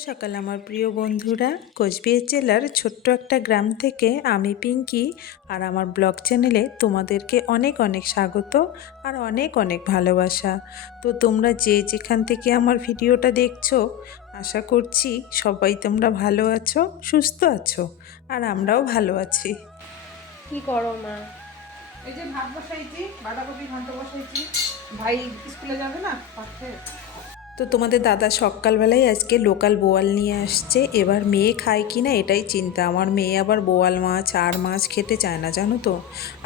সকাল আমার প্রিয় বন্ধুরা। কোচবিহার জেলার ছোট্ট একটা গ্রাম থেকে আমি পিঙ্কি আর আমার ব্লগ চ্যানেলে তোমাদেরকে অনেক অনেক স্বাগত আর অনেক অনেক ভালোবাসা। তো তোমরা যে যেখান থেকে আমার ভিডিওটা দেখছো, আশা করছি সবাই তোমরা ভালো আছো, সুস্থ আছো, আর আমরাও ভালো আছি। কি করো মা? এই যে ভাত বসাইছি, বাঁধাকপি ঘন্ট বসাইছি। ভাই স্কুলে যাবে না পাশে। তো তোমাদের দাদা সকালবেলায় আজকে লোকাল বোয়াল নিয়ে আসছে। এবার মেয়ে খায় কি না এটাই চিন্তা। আমার মেয়ে আবার বোয়াল মাছ আর মাছ খেতে চায় না, জানো তো।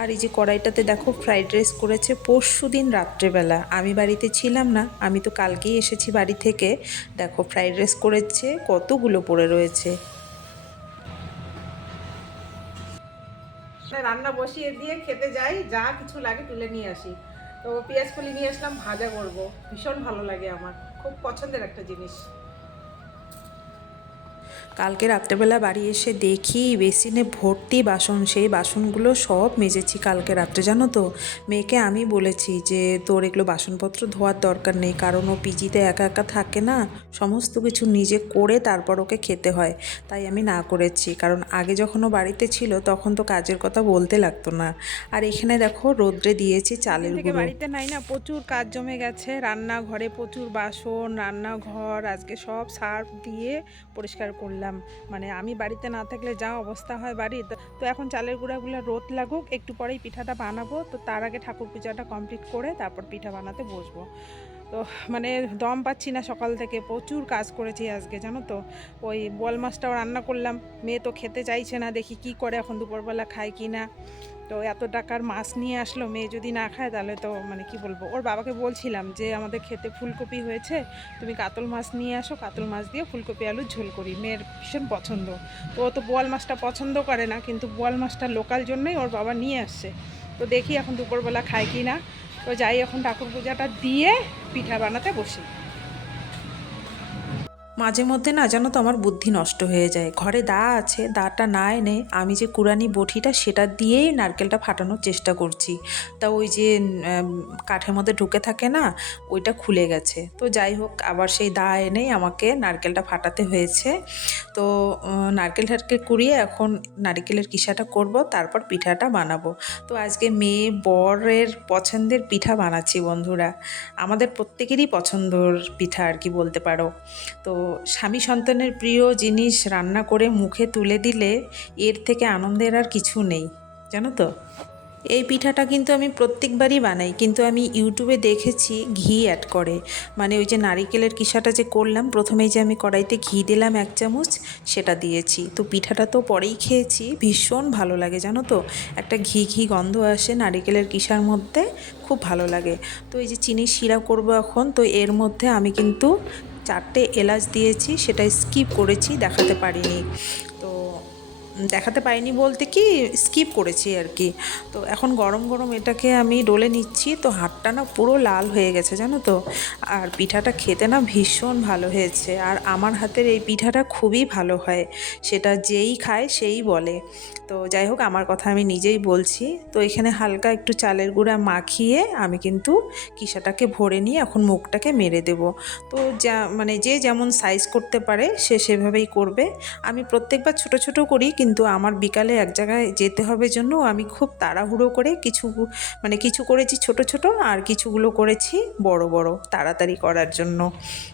আর এই যে কড়াইটাতে দেখো ফ্রাইড রাইস করেছে পরশু দিন রাত্রেবেলা, আমি বাড়িতে ছিলাম না, আমি তো কালকেই এসেছি বাড়ি থেকে। দেখো ফ্রাইড রাইস করেছে, কতগুলো পড়ে রয়েছে। রান্না বসিয়ে দিয়ে খেতে যাই, যা কিছু লাগে তুলে নিয়ে আসি। তো পেঁয়াজ কলি নিয়ে আসলাম, ভাজা করব। ভীষণ ভালো লাগে আমার, খুব পছন্দের একটা জিনিস। কালকে রাত্রেবেলা বাড়ি এসে দেখি বেসিনে ভর্তি বাসন, সেই বাসনগুলো সব মেজেছি কালকে রাত্রে, জানো তো। মেয়েকে আমি বলেছি যে তোর এগুলো বাসনপত্র ধোয়ার দরকার নেই, কারণ ও পিজিতে একা একা থাকে না, সমস্ত কিছু নিজে করে তারপর ওকে খেতে হয়। তাই আমি না করেছি, কারণ আগে যখন ও বাড়িতে ছিল তখন তো কাজের কথা বলতে লাগতো না। আর এখানে দেখো রোদ্রে দিয়েছি চালের থেকে গুঁড়ো। বাড়িতে নাই না, প্রচুর কাজ জমে গেছে। রান্নাঘরে প্রচুর বাসন, রান্নাঘর আজকে সব সার্ফ দিয়ে পরিষ্কার করলাম। মানে আমি বাড়িতে না থাকলে যা অবস্থা হয় বাড়ির। তো এখন চালের গুঁড়াগুলো রোদ লাগুক, একটু পরেই পিঠাটা বানাবো। তো তার আগে ঠাকুর পূজাটা কমপ্লিট করে তারপর পিঠা বানাতে বসবো। তো মানে দম পাচ্ছি না, সকাল থেকে প্রচুর কাজ করেছি আজকে, জানো তো। ওই বোয়াল মাছটাও রান্না করলাম, মেয়ে তো খেতে চাইছে না, দেখি কি করে এখন দুপুরবেলা খায় কি না। তো এত টাকার মাছ নিয়ে আসলো, মেয়ে যদি না খায় তাহলে তো মানে কি বলবো। ওর বাবাকে বলছিলাম যে আমাদের খেতে ফুলকপি হয়েছে, তুমি কাতল মাছ নিয়ে আসো, কাতল মাছ দিয়ে ফুলকপি আলুর ঝোল করি, মেয়ের ভীষণ পছন্দ। তো ও তো বোয়াল মাছটা পছন্দ করে না, কিন্তু বোয়াল মাছটা লোকাল জন্যই ওর বাবা নিয়ে আসছে। তো দেখি এখন দুপুরবেলা খায় কি না। তো যাই, এখন ঠাকুর পূজাটা দিয়ে পিঠা বানাতে বসি। মাঝে মধ্যে না, জানো তো, আমার বুদ্ধি নষ্ট হয়ে যায়। ঘরে দা আছে, দাটা না এনে আমি যে কুড়ানি বটিটা সেটা দিয়েই নারকেলটা ফাটানোর চেষ্টা করছি। তা ওই যে কাঠের মধ্যে ঢুকে থাকে না, ওইটা খুলে গেছে। তো যাই হোক, আবার সেই দা এনেই আমাকে নারকেলটা ফাটাতে হয়েছে। তো নারকেল ঠারকেল কুড়িয়ে এখন নারকেলের কিসাটা করব, তারপর পিঠাটা বানাবো। তো আজকে মেয়ে বরের পছন্দের পিঠা বানাচ্ছি বন্ধুরা। আমাদের প্রত্যেকেরই পছন্দর পিঠা আর কি বলতে পারো। তো স্বামী সন্তানের প্রিয় জিনিস রান্না করে মুখে তুলে দিলে এর থেকে আনন্দের আর কিছু নেই, জানো তো। এই পিঠাটা কিন্তু আমি প্রত্যেকবারই বানাই, কিন্তু আমি ইউটিউবে দেখেছি ঘি অ্যাড করে। মানে ওই যে নারিকেলের কিসাটা যে করলাম, প্রথমেই যে আমি কড়াইতে ঘি দিলাম 1 চামচ, সেটা দিয়েছি। তো পিঠাটা তো পরেই খেয়েছি, ভীষণ ভালো লাগে, জানো তো। একটা ঘি ঘি গন্ধ আসে নারিকেলের কিসার মধ্যে, খুব ভালো লাগে। তো এই যে চিনির শিরা করব এখন, তো এর মধ্যে আমি কিন্তু 4টে এলাচ দিয়েছি, সেটা স্কিপ করেছি, দেখাতে পারিনি। তো দেখাতে পারিনি বলতে কি, স্কিপ করেছি আর কি। তো এখন গরম গরম এটাকে আমি ডলে নিচ্ছি। তো হাতটা না পুরো লাল হয়ে গেছে, জানো তো। আর পিঠাটা খেতে না ভীষণ ভালো হয়েছে, আর আমার হাতের এই পিঠাটা খুবই ভালো হয়, সেটা যেই খায় সেই বলে। তো যাই হোক, আমার কথা আমি নিজেই বলছি। তো এখানে হালকা একটু চালের গুঁড়া মাখিয়ে আমি কিন্তু কিসাটাকে ভরে নিয়ে এখন মুখটাকে মেরে দেব। তো যা মানে যে যেমন সাইজ করতে পারে সে সেভাবেই করবে। আমি প্রত্যেকবার ছোট ছোট করি, কিন্তু আমার বিকালে এক জায়গায় যেতে হবে জন্য আমি খুব তাড়াহুড়ো করে কিছু করেছি ছোট ছোট, আর কিছুগুলো করেছি বড় বড়, তাড়াতাড়ি করার জন্য।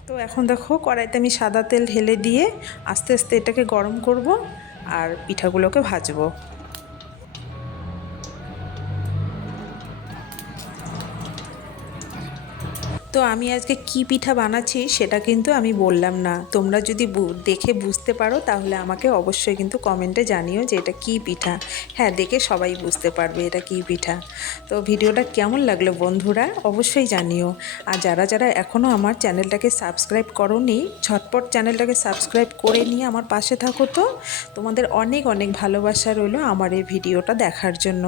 তো এখন দেখো কড়াইতে আমি সাদা তেল ঢেলে দিয়ে আস্তে আস্তে এটাকে গরম করব আর পিঠাগুলোকে ভাজবো। তো আমি আজকে কি পিঠা বানাচ্ছি সেটা কিন্তু আমি বললাম না। তোমরা যদি দেখে বুঝতে পারো তাহলে আমাকে অবশ্যই কিন্তু কমেন্টে জানিও যে এটা কি পিঠা। হ্যাঁ, দেখে সবাই বুঝতে পারবে এটা কি পিঠা। তো ভিডিওটা কেমন লাগলো বন্ধুরা অবশ্যই জানিও। আর যারা যারা এখনও আমার চ্যানেলটাকে সাবস্ক্রাইব করোনি, ঝটপট চ্যানেলটাকে সাবস্ক্রাইব করে নিয়ে আমার পাশে থাকো। তো তোমাদের অনেক অনেক ভালোবাসা রইলো আমার এই ভিডিওটা দেখার জন্য।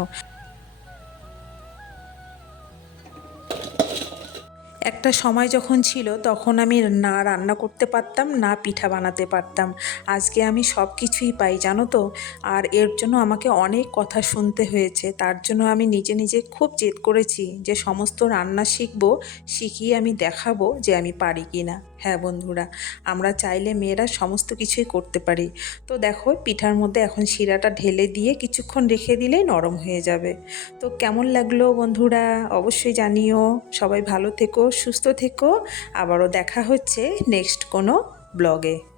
একটা একটা সময় যখন ছিল তখন আমি না রান্না করতে পারতাম না পিঠা বানাতে পারতাম। আজকে আমি সব কিছুই পাই জানো তো। আর এর জন্য আমাকে অনেক কথা শুনতে হয়েছে, তার জন্য আমি নিজে নিজে খুব জেদ করেছি যে সমস্ত রান্না শিখবো, শিখিয়ে আমি দেখাবো যে আমি পারি কি না। হ্যাঁ বন্ধুরা, আমরা চাইলে মেয়েরা সমস্ত কিছুই করতে পারি। তো দেখো পিঠার মধ্যে এখন শিরাটা ঢেলে দিয়ে কিছুক্ষণ রেখে দিলেই নরম হয়ে যাবে। তো কেমন লাগলো বন্ধুরা অবশ্যই জানিও। সবাই ভালো থেকো, সুস্থ থেকো। আবারও দেখা হচ্ছে নেক্সট কোনো ব্লগে।